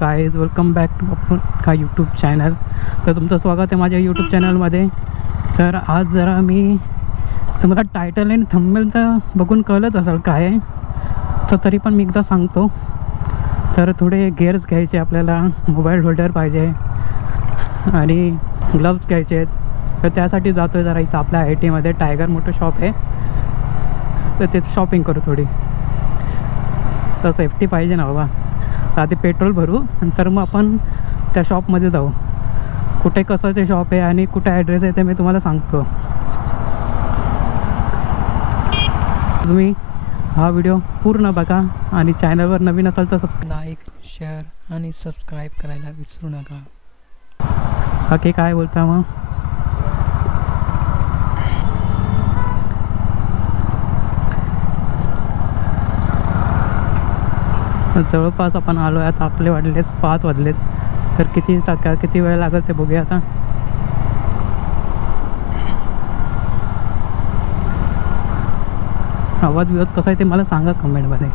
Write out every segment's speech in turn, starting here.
Guys, welcome back to आपण का YouTube channel. तर तुमचं स्वागत आहे माझ्या यूट्यूब चॅनलमध्ये. तर आज जरा मी तुम्हाला टायटल आणि थंबनेल तर बघून कळलंच असेल काय आहे, तर तरी पण मी एकदा सांगतो. तर थोडे गिअर्स घ्यायचे आपल्याला, मोबाईल होल्डर पाहिजे आणि ग्लव्स घ्यायचे आहेत. तर त्यासाठी जातो आहे जरा इथं आपल्या ITमध्ये टायगर मोठं शॉप आहे, तर तिथे शॉपिंग करू थोडी. तर सेफ्टी पाहिजे ना बाबा. आधी पेट्रोल भरू नंतर मग आपण त्या शॉपमध्ये जाऊ. कुठे कसं ते शॉप आहे आणि कुठे ॲड्रेस आहे ते मी तुम्हाला सांगतो. तुम्ही हा व्हिडिओ पूर्ण बघा आणि चॅनलवर नवीन असाल तर लाईक, शेअर आणि सबस्क्राईब करायला विसरू नका. बाकी काय बोलता मग. जवळपास आपण आलो आहे आता. आपले वाजलेत 5 वाजलेत. तर किती वेळ लागेल ते बघूया आता. आवाज बिवाज कसा आहे ते मला सांगा कमेंटमध्ये.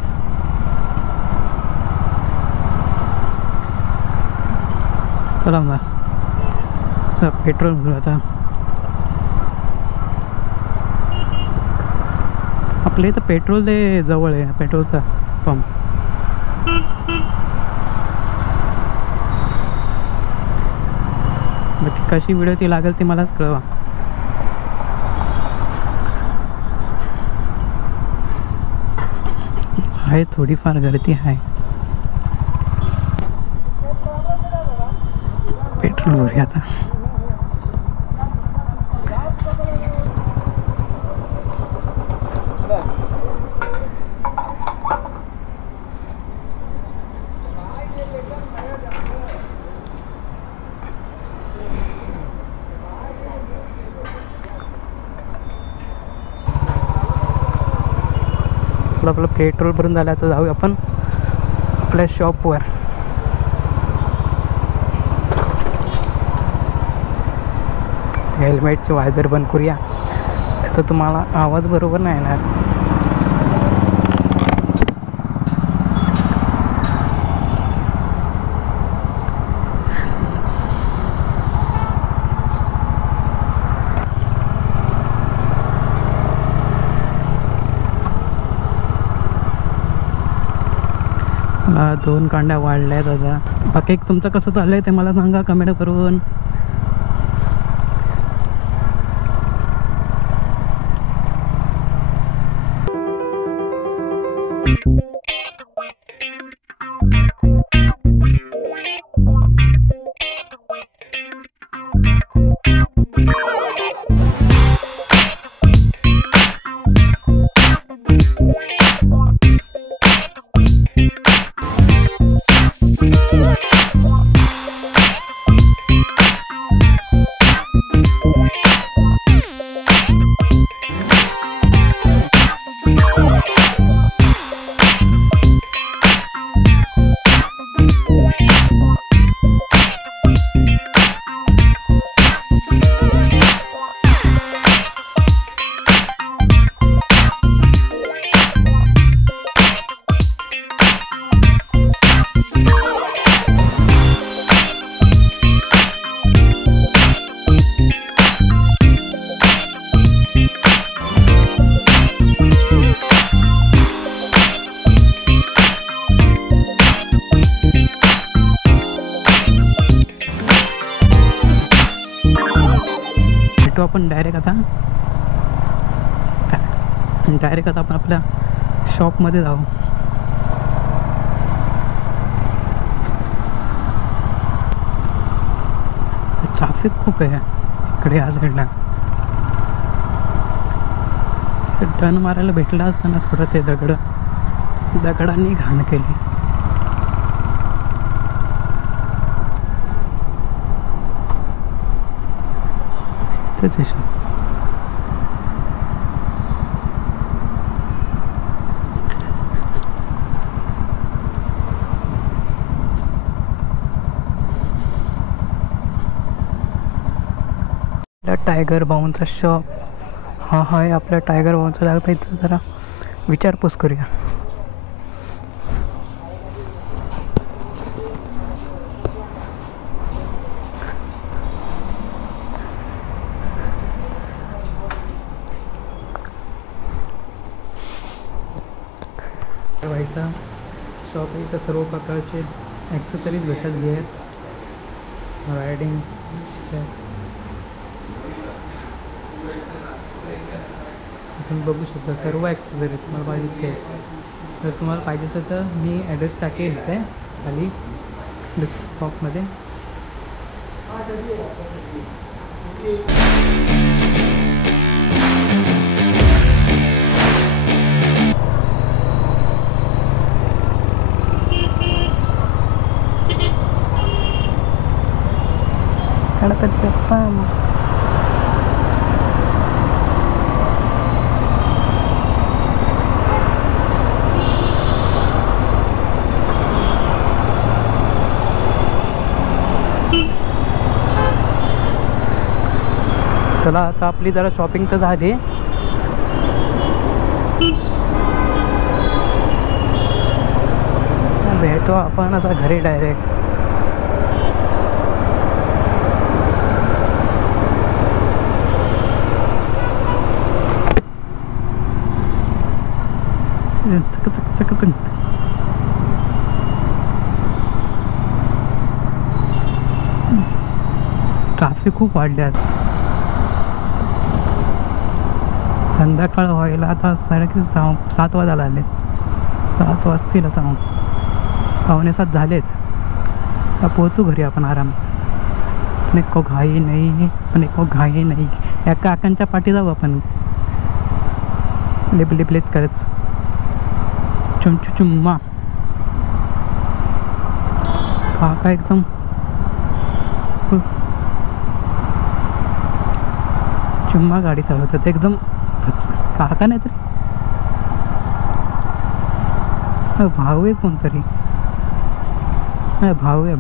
चला मग पेट्रोल भरू आता. आपल्या इथं पेट्रोल ते जवळ आहे, पेट्रोलचा पंप. बाकी कशी व्हिडिओ ती लागेल ती मलाच कळवा. आहे थोडीफार गर्दी आहे. पेट्रोल भरूया आता. आपलं पेट्रोल भरून झालं. आता जाऊ आपण आपल्या शॉपवर. हेल्मेटचे वायझर बंद करूया, तर तुम्हाला आवाज बरोबर नाही येणार. मला 2 कांड्या वाढल्या आहेत आता. बाकी तुमचं कसं चाललं आहे ते मला सांगा कमेंट करून. आपण डायरेक्ट आता आपण आपल्या शॉपमध्ये जाऊ. ट्रॅफिक खूप आहे इकडे या साईडला. टर्न मारायला भेटला असताना थोडं ते दगडांनी घाण केली. टायगर भाऊंचा शॉप हा आहे. आपल्या टायगर भाऊंचा जागा इथं जरा विचारपूस करूया. भाईचा शॉप आहे. इथं सर्व प्रकारचे ॲक्सेसरीज भेटत गेट्स रायडिंग तुम्ही बघू शकता सर्व ॲक्सेसरीज तुम्हाला पाहिजे ते. जर तुम्हाला पाहिजे असेल तर मी ॲड्रेस टाकेल इथे खाली बॉक्समध्ये. गणपती बाप्पा चला आता आपली जरा शॉपिंग तर झाली. भेटू आपण आता घरी डायरेक्ट. ट्रॅफिक खूप वाढले आहेत. संध्याकाळ व्हायला आता 7 वाजायला आले. 7 वाजतील आता. 6:45 झालेत. आता पोहोचू घरी आपण आराम. पण एक घाई नाही. या काकांच्या पाठी जाऊ आपण लिपलेत करत. चुम्मा काका एकदम चुम्मा गाडी चालवतात एकदम. काका नाही तरी भाऊ आहे कोणतरी. भाऊ आहे.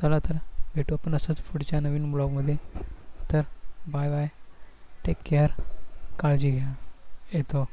चला तर भेटू आपण असंच पुढच्या नवीन ब्लॉगमध्ये. तर बाय बाय, टेक केअर, काळजी घ्या. येतो.